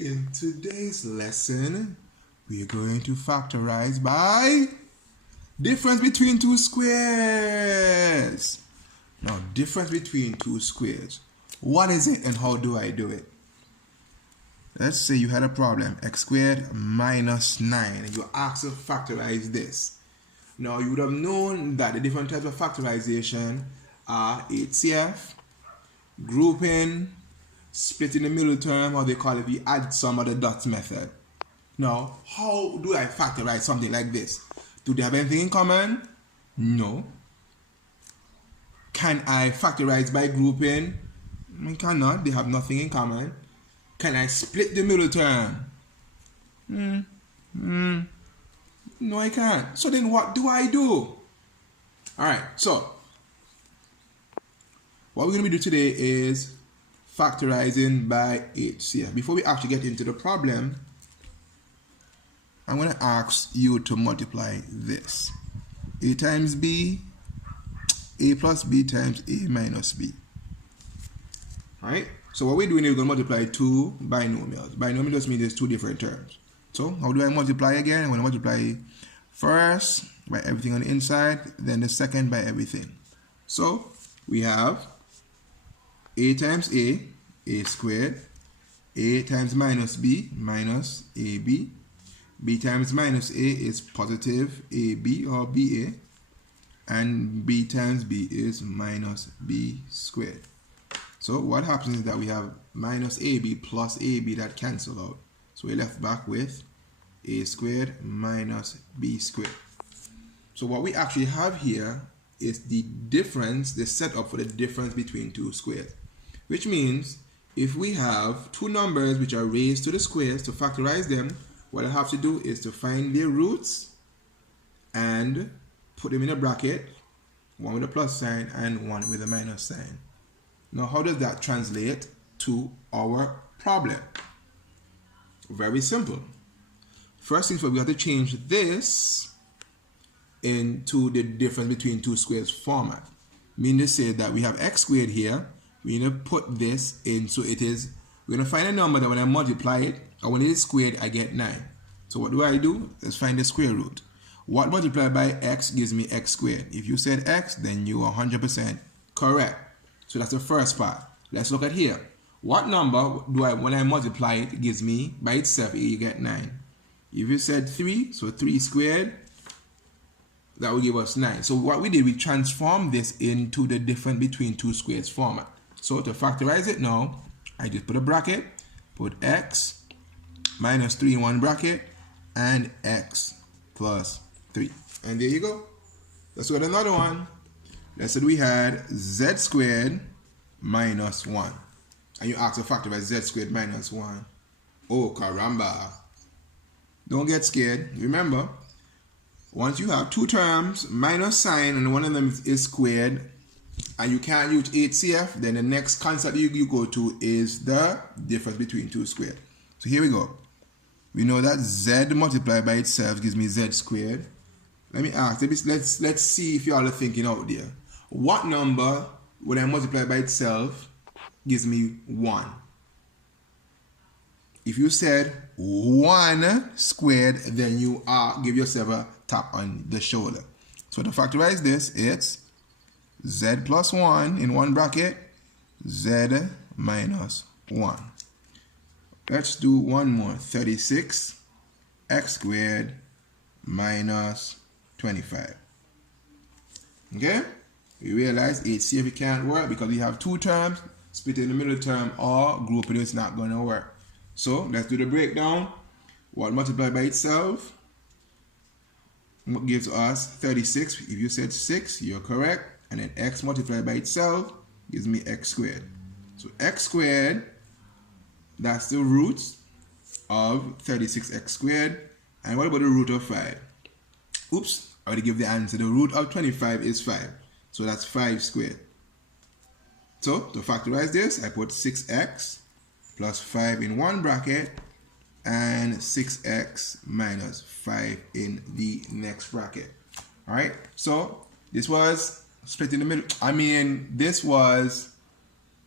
In today's lesson, we are going to factorize by difference between two squares. Now, difference between two squares. What is it and how do I do it? Let's say you had a problem, x squared minus 9, and you asked to factorize this. Now, you would have known that the different types of factorization are HCF, grouping, splitting the middle term, or they call it the add sum or the dots method. Now, how do I factorize something like this? Do they have anything in common? No. Can I factorize by grouping? I cannot. They have nothing in common. Can I split the middle term? No, I can't. So then what do I do? Alright, so what we're going to do today is factorizing by HCF. Before we actually get into the problem, I'm going to ask you to multiply this. A times B, A plus B times A minus B. Alright, so what we're doing is we're going to multiply two binomials. Binomial just means there's two different terms. So how do I multiply again? I'm going to multiply first by everything on the inside, then the second by everything. So we have A times A squared, A times minus B, minus AB. B times minus A is positive AB or BA, and B times B is minus B squared. So what happens is that we have minus AB plus AB that cancel out. So we're left back with A squared minus B squared. So what we actually have here is the difference, the setup for the difference between two squares. Which means if we have two numbers which are raised to the squares, to factorize them, what I have to do is to find their roots and put them in a bracket, one with a plus sign and one with a minus sign. Now, how does that translate to our problem? Very simple. First things first, we have to change this into the difference between two squares format. Meaning to say that we have x squared here. We need to put this in, so it is, we're going to find a number that when I multiply it, or when it is squared, I get 9. So what do? Let's find the square root. What multiplied by x gives me x squared. If you said x, then you are 100% correct. So that's the first part. Let's look at here. What number do I, when I multiply it, gives me by itself, you get 9. If you said 3, so 3 squared, that will give us 9. So what we did, we transformed this into the difference between two squares format. So to factorize it now, I just put a bracket, put x minus 3 in one bracket, and x plus 3. And there you go. Let's look at another one. Let's say we had z squared minus 1. And you ask to factorize z squared minus 1. Oh, caramba. Don't get scared. Remember, once you have two terms, minus sign, and one of them is squared, and you can't use HCF, then the next concept you go to is the difference between two squared. So here we go. We know that z multiplied by itself gives me z squared. Let me ask, let's see if you all are thinking out there. What number, when I multiply by itself, gives me 1? If you said 1 squared, then you give yourself a tap on the shoulder. So to factorize this, it's z plus 1 in one bracket, z minus 1. Let's do one more. 36 x squared minus 25. Okay? We realize HCF it can't work because we have two terms, splitting the middle term or grouping it's not going to work. So let's do the breakdown. What multiplied by itself gives us 36. If you said 6, you're correct. And then x multiplied by itself gives me x squared. So x squared, that's the root of 36x squared. And what about the root of 5? Oops, I already give the answer. The root of 25 is 5. So that's 5 squared. So to factorize this, I put 6x plus 5 in one bracket and 6x minus 5 in the next bracket. Alright, so this was split in the middle. This was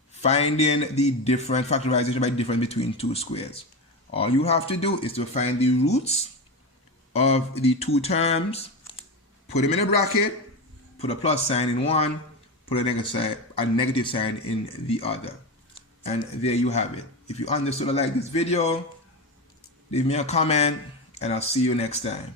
finding the difference, factorization by difference between two squares. All you have to do is to find the roots of the two terms, put them in a bracket, put a plus sign in one, put a negative sign in the other. And there you have it. If you understood or like this video, leave me a comment, and I'll see you next time.